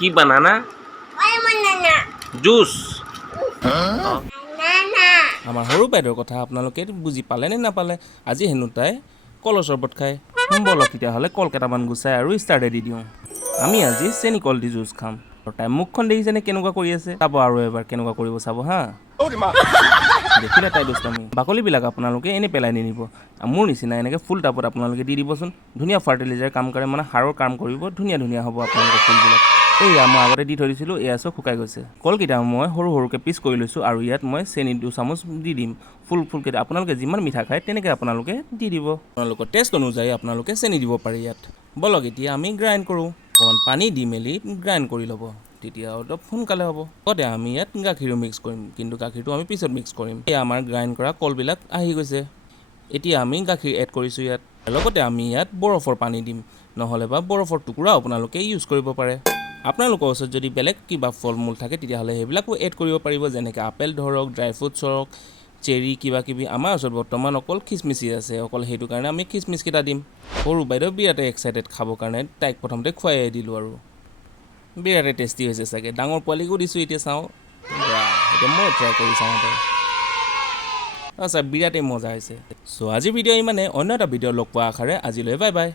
কি বানানা জুচ আমাৰ সৰু বাইদেউৰ কথা আপোনালোকে বুজি পালে নে নাপালে আজি হেনো তাই কলৰ চৰ্বত খায় বলক তেতিয়াহ'লে কল কেইটামান গুচাই আৰু ষ্টাৰ্টে দি দিওঁ আমি আজি চেনি কল দি জুচ খাম আৰু তাই মুখখন দেখিছেনে কেনেকুৱা কৰি আছে চাব আৰু এবাৰ কেনেকুৱা কৰিব চাব হা দেখিলে তাই দুষ্টামি বাকলিবিলাক আপোনালোকে এনেই পেলাই নিনিব মোৰ নিচিনা এনেকৈ ফুল টাবত আপোনালোকে দি দিবচোন ধুনীয়া ফাৰ্টিলাইজাৰ কাম কৰে মানে সাৰৰ কাম কৰিব ধুনীয়া ধুনীয়া হ'ব আপোনালোকৰ ফুলবিলাক এয়া মই আগতে দি থৈ দিছিলোঁ এয়া চব শুকাই গৈছে কলকেইটা মই সৰু সৰুকৈ পিচ কৰি লৈছোঁ আৰু ইয়াত মই চেনি 2 চামুচ দি দিম ফুলকেইটা আপোনালোকে যিমান মিঠা খায় তেনেকৈ আপোনালোকে দি দিব আপোনালোকৰ টেষ্ট অনুযায়ী আপোনালোকে চেনি দিব পাৰে ইয়াত বলক এতিয়া আমি গ্ৰাইণ্ড কৰোঁ অকণমান পানী দি মেলি গ্ৰাইণ্ড কৰি ল'ব তেতিয়া অলপ সোনকালে হ'ব লগতে আমি ইয়াত গাখীৰো মিক্স কৰিম কিন্তু গাখীৰটো আমি পিছত মিক্স কৰিম এয়া আমাৰ গ্ৰাইণ্ড কৰা কলবিলাক আহি গৈছে এতিয়া আমি গাখীৰ এড কৰিছোঁ ইয়াত লগতে আমি ইয়াত বৰফৰ পানী দিম নহ'লে বা বৰফৰ টুকুৰা আপোনালোকে ইউজ কৰিব পাৰে আপোনালোকৰ ওচৰত যদি বেলেগ কিবা ফল মূল থাকে তেতিয়াহ'লে সেইবিলাকো এড কৰিব পাৰিব যেনেকৈ আপেল ধৰক ড্ৰাই ফ্ৰুটছ হওক চেৰি কিবা কিবি আমাৰ ওচৰত বৰ্তমান অকল খিচমিচি আছে অকল সেইটো কাৰণে আমি খিচমিচকেইটা দিম সৰু বাইদেউ বিৰাটে এক্সাইটেড খাবৰ কাৰণে তাইক প্ৰথমতে খুৱাই দিলোঁ আৰু বিৰাটে টেষ্টি হৈছে চাগে ডাঙৰ পোৱালীকো দিছোঁ এতিয়া চাওঁ এতিয়া মই ট্ৰাই কৰি চাওঁ আচ্ছা বিৰাটেই মজা হৈছে চ' আজিৰ ভিডিঅ' ইমানে অন্য এটা ভিডিঅ' লগ পোৱা আশাৰে আজিলৈ বাই বাই